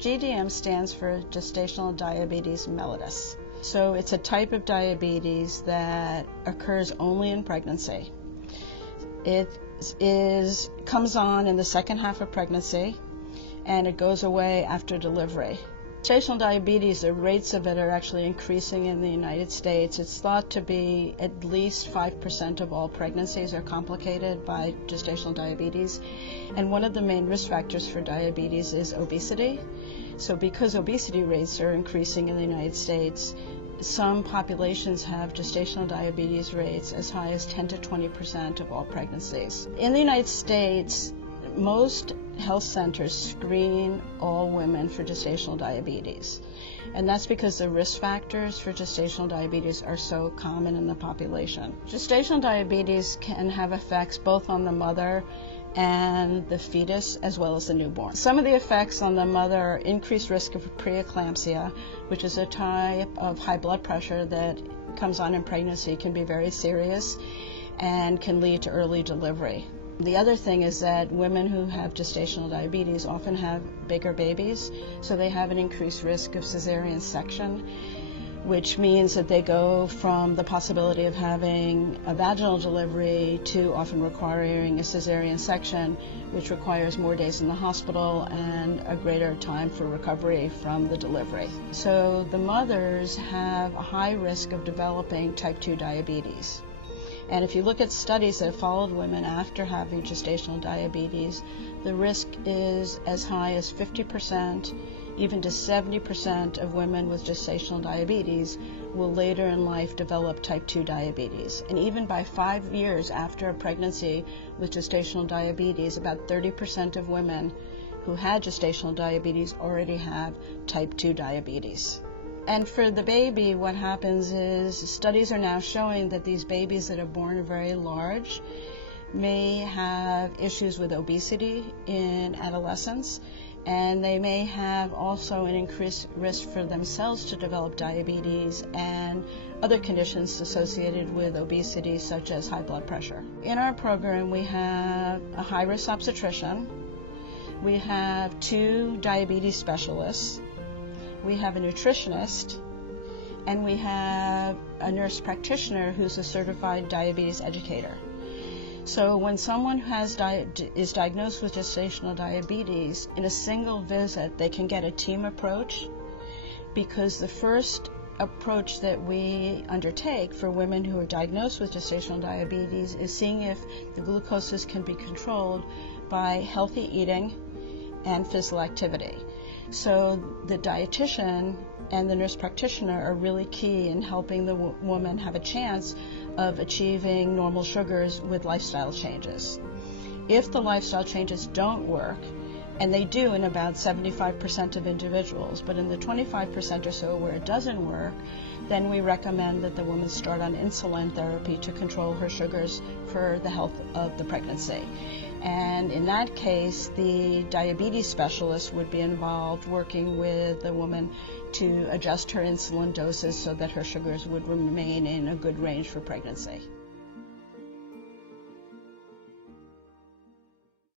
GDM stands for gestational diabetes mellitus. So it's a type of diabetes that occurs only in pregnancy. It comes on in the second half of pregnancy, and it goes away after delivery. Gestational diabetes, the rates of it are actually increasing in the United States. It's thought to be at least 5% of all pregnancies are complicated by gestational diabetes. And one of the main risk factors for diabetes is obesity. So because obesity rates are increasing in the United States, some populations have gestational diabetes rates as high as 10 to 20% of all pregnancies. In the United States, most health centers screen all women for gestational diabetes. And that's because the risk factors for gestational diabetes are so common in the population. Gestational diabetes can have effects both on the mother and the fetus as well as the newborn. Some of the effects on the mother are increased risk of preeclampsia, which is a type of high blood pressure that comes on in pregnancy, can be very serious and can lead to early delivery. The other thing is that women who have gestational diabetes often have bigger babies, so they have an increased risk of cesarean section, which means that they go from the possibility of having a vaginal delivery to often requiring a cesarean section, which requires more days in the hospital and a greater time for recovery from the delivery. So the mothers have a high risk of developing type 2 diabetes. And if you look at studies that have followed women after having gestational diabetes, the risk is as high as 50%, even to 70% of women with gestational diabetes will later in life develop type 2 diabetes. And even by 5 years after a pregnancy with gestational diabetes, about 30% of women who had gestational diabetes already have type 2 diabetes. And for the baby, what happens is studies are now showing that these babies that are born very large may have issues with obesity in adolescence, and they may have also an increased risk for themselves to develop diabetes and other conditions associated with obesity, such as high blood pressure. In our program, we have a high-risk obstetrician, we have 2 diabetes specialists, we have a nutritionist, and we have a nurse practitioner who's a certified diabetes educator. So when someone is diagnosed with gestational diabetes, in a single visit they can get a team approach, because the first approach that we undertake for women who are diagnosed with gestational diabetes is seeing if the glucoses can be controlled by healthy eating and physical activity. So the dietitian and the nurse practitioner are really key in helping the woman have a chance of achieving normal sugars with lifestyle changes. If the lifestyle changes don't work, and they do in about 75% of individuals, but in the 25% or so where it doesn't work, then we recommend that the woman start on insulin therapy to control her sugars for the health of the pregnancy. And in that case, the diabetes specialist would be involved working with the woman to adjust her insulin doses so that her sugars would remain in a good range for pregnancy.